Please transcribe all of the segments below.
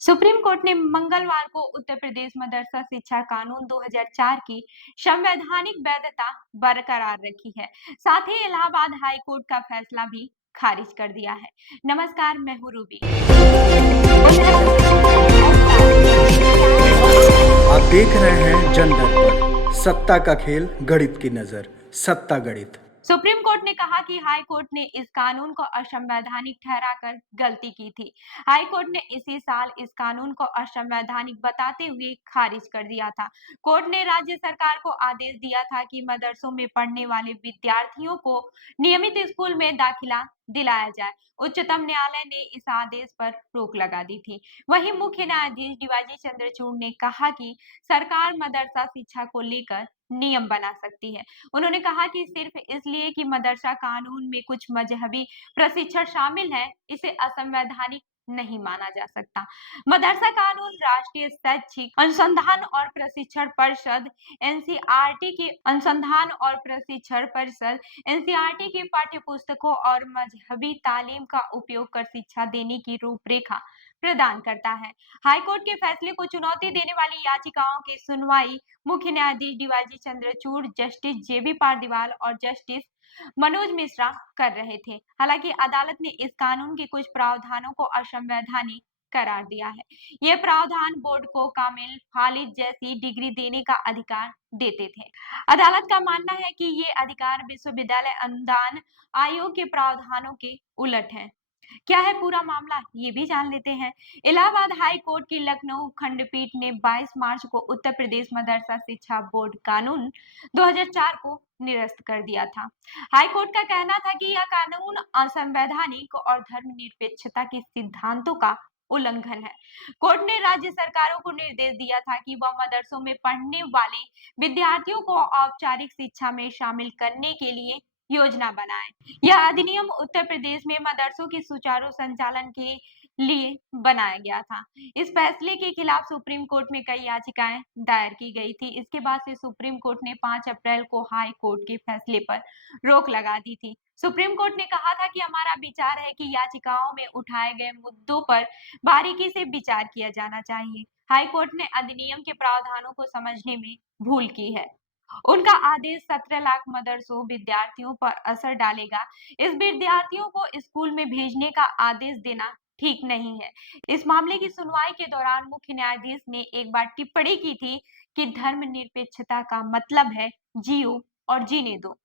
Supreme court ने मंगलवार को उत्तर प्रदेश मदरसा शिक्षा कानून 2004 की संवैधानिक वैधता बरकरार रखी है। साथ ही इलाहाबाद हाई कोर्ट का फैसला भी खारिज कर दिया है। नमस्कार, मैं हूँ रूबी। आप देख रहे हैं जन दर्पण, सत्ता का खेल, गणित की नजर, सत्ता गणित। सुप्रीम कोर्ट ने कहा कि हाई कोर्ट ने इस कानून को असंवैधानिक ठहराकर गलती की थी। हाई कोर्ट ने इसी साल इस कानून को असंवैधानिक बताते हुए खारिज कर दिया था। कोर्ट ने राज्य सरकार को आदेश दिया था कि मदरसों में पढ़ने वाले विद्यार्थियों को नियमित स्कूल में दाखिला दिलाया जाए। उच्चतम न्यायालय ने इस आदेश पर रोक लगा दी थी। वहीं मुख्य न्यायाधीश डीवाई चंद्रचूड़ ने कहा कि सरकार मदरसा शिक्षा को लेकर नियम बना सकती है। उन्होंने कहा कि सिर्फ इसलिए कि मदरसा कानून में कुछ मजहबी प्रशिक्षण शामिल है, इसे असंवैधानिक नहीं माना जा सकता। मदरसा कानून राष्ट्रीय शैक्षिक अनुसंधान और प्रशिक्षण परिषद एनसीईआरटी की पाठ्य पुस्तकों और मजहबी तालीम का उपयोग कर शिक्षा देने की रूपरेखा प्रदान करता है। हाईकोर्ट के फैसले को चुनौती देने वाली याचिकाओं की सुनवाई मुख्य न्यायाधीश डीवाई चंद्रचूड़, जस्टिस जेबी पारदीवाल और जस्टिस मनोज मिश्रा कर रहे थे। हालांकि अदालत ने इस कानून के कुछ प्रावधानों को असंवैधानिक करार दिया है। ये प्रावधान बोर्ड को कामिल खालिद जैसी डिग्री देने का अधिकार देते थे। अदालत का मानना है कि ये अधिकार विश्वविद्यालय अनुदान आयोग के प्रावधानों के उलट है। क्या है पूरा मामला, ये भी जान लेते हैं। इलाहाबाद हाई कोर्ट की लखनऊ खंडपीठ ने 22 मार्च को उत्तर प्रदेश मदरसा शिक्षा बोर्ड कानून 2004 को निरस्त कर दिया था। हाई कोर्ट का कहना था कि यह कानून असंवैधानिक और धर्मनिरपेक्षता के सिद्धांतों का उल्लंघन है। कोर्ट ने राज्य सरकारों को निर्देश दिया था कि वह मदरसों में पढ़ने वाले विद्यार्थियों को औपचारिक शिक्षा में शामिल करने के लिए योजना बनाए। यह अधिनियम उत्तर प्रदेश में मदरसों के सुचारू संचालन के लिए बनाया गया था। इस फैसले के खिलाफ सुप्रीम कोर्ट में कई याचिकाएं दायर की गई थी। इसके बाद से सुप्रीम कोर्ट ने 5 अप्रैल को हाई कोर्ट के फैसले पर रोक लगा दी थी। सुप्रीम कोर्ट ने कहा था कि हमारा विचार है कि याचिकाओं में उठाए गए मुद्दों पर बारीकी से विचार किया जाना चाहिए। हाई कोर्ट ने अधिनियम के प्रावधानों को समझने में भूल की है। उनका आदेश 17 लाख मदरसों विद्यार्थियों पर असर डालेगा। इस विद्यार्थियों को स्कूल में भेजने का आदेश देना ठीक नहीं है। इस मामले की सुनवाई के दौरान मुख्य न्यायाधीश ने एक बार टिप्पणी की थी कि धर्मनिरपेक्षता का मतलब है जियो और जीने दो।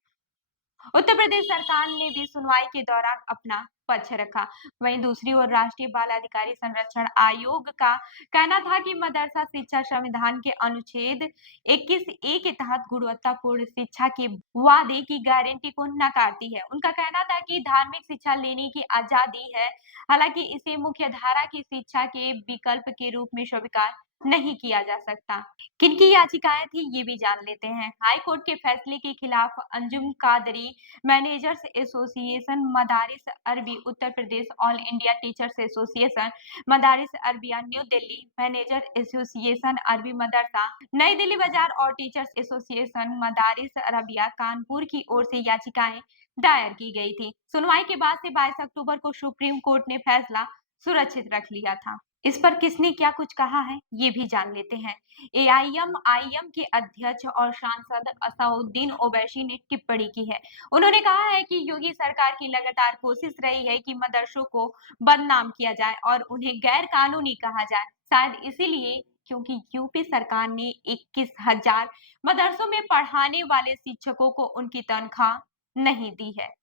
उत्तर प्रदेश सरकार ने भी सुनवाई के दौरान अपना पक्ष रखा। वहीं दूसरी ओर राष्ट्रीय बाल अधिकारी संरक्षण आयोग का कहना था कि मदरसा शिक्षा संविधान के अनुच्छेद 21A के तहत गुणवत्तापूर्ण शिक्षा के वादे की गारंटी को नकारती है। उनका कहना था कि धार्मिक शिक्षा लेने की आजादी है, हालांकि इसे मुख्य धारा की शिक्षा के विकल्प के रूप में स्वीकार नहीं किया जा सकता। किनकी याचिकाएं थी, ये भी जान लेते हैं। हाई कोर्ट के फैसले के खिलाफ Anjum Qadri managers association, Madaris Arabi Uttar Pradesh, all India teachers association, Madaris Arabia new Delhi, manager association Arabi Madrasa Nai Delhi बाजार और टीचर्स एसोसिएशन मदारिस अरबिया कानपुर की ओर से याचिकाएं दायर की गई थी। सुनवाई के बाद से 22 अक्टूबर को सुप्रीम कोर्ट ने फैसला सुरक्षित रख लिया था। इस पर किसने क्या कुछ कहा है, ये भी जान लेते हैं। एआईएमआईएम के अध्यक्ष और सांसद असदुद्दीन ओवैसी ने टिप्पणी की है। उन्होंने कहा है कि योगी सरकार की लगातार कोशिश रही है कि मदरसों को बदनाम किया जाए और उन्हें गैर कानूनी कहा जाए। शायद इसीलिए क्योंकि यूपी सरकार ने 21,000 मदरसों में पढ़ाने वाले शिक्षकों को उनकी तनख्वाह नहीं दी है।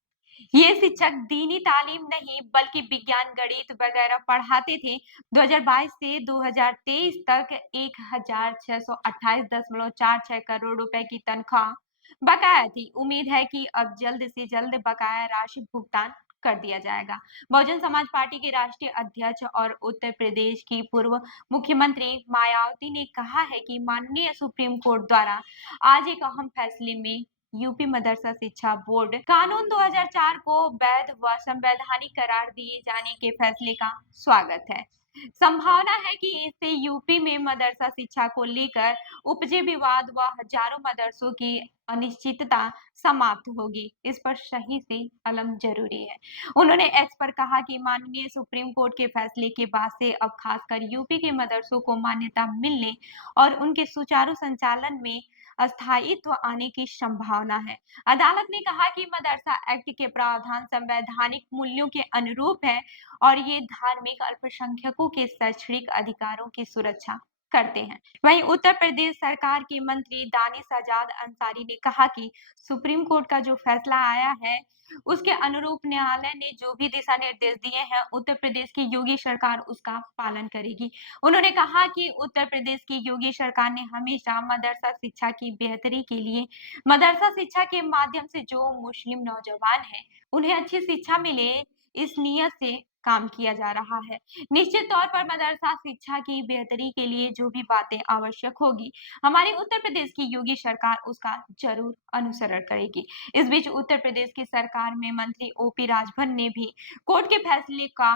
ये शिक्षक दीनी तालीम नहीं बल्कि विज्ञान, गणित वगैरह पढ़ाते थे। 2022 से 2023 तक 1,628.46 करोड़ रुपए की तनख्वाह बकाया थी। उम्मीद है कि अब जल्द से जल्द बकाया राशि भुगतान कर दिया जाएगा। बहुजन समाज पार्टी के राष्ट्रीय अध्यक्ष और उत्तर प्रदेश की पूर्व मुख्यमंत्री मायावती ने कहा है कि माननीय सुप्रीम कोर्ट द्वारा आज एक अहम फैसले में यूपी मदरसा शिक्षा बोर्ड कानून 2004 को वैध व संवैधानिक करार दिए जाने के फैसले का स्वागत है। संभावना है कि इससे यूपी में मदरसा शिक्षा को लेकर उपजे विवाद व हजारों मदरसों की अनिश्चितता समाप्त होगी। इस पर सही से कलम जरूरी है। उन्होंने एक्स पर कहा कि माननीय सुप्रीम कोर्ट के फैसले के बाद से अब खासकर यूपी के मदरसों को मान्यता मिलने और उनके सुचारू संचालन में अस्थायित्व आने की संभावना है। अदालत ने कहा कि मदरसा एक्ट के प्रावधान संवैधानिक मूल्यों के अनुरूप है और ये धार्मिक अल्पसंख्यकों के शैक्षणिक अधिकारों की सुरक्षा करते हैं। वहीं उत्तर प्रदेश सरकार के मंत्री दानिश आजाद अंसारी ने कहा कि सुप्रीम कोर्ट का जो फैसला आया है उसके अनुरूप न्यायालय ने जो भी दिशा निर्देश दिए हैं उत्तर प्रदेश की योगी सरकार उसका पालन करेगी। उन्होंने कहा कि उत्तर प्रदेश की योगी सरकार ने हमेशा मदरसा शिक्षा की बेहतरी के लिए मदरसा शिक्षा के माध्यम से जो मुस्लिम नौजवान हैं उन्हें अच्छी शिक्षा मिले इस नियत से काम किया जा रहा है। निश्चित तौर पर मदरसा शिक्षा की बेहतरी के लिए जो भी बातें आवश्यक होगी, हमारी उत्तर प्रदेश की योगी सरकार उसका जरूर अनुसरण करेगी। इस बीच उत्तर प्रदेश की सरकार में मंत्री ओपी राजभर ने भी कोर्ट के फैसले का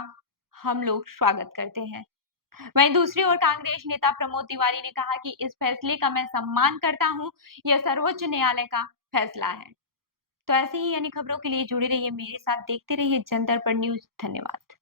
हम लोग स्वागत करते हैं। वहीं दूसरी ओर कांग्रेस नेता प्रमोद तिवारी ने कहा कि इस फैसले का मैं सम्मान करता हूं, यह सर्वोच्च न्यायालय का फैसला है। तो ऐसे ही यानी खबरों के लिए जुड़े रहिए मेरे साथ, देखते रहिए जन दर्पण न्यूज। धन्यवाद।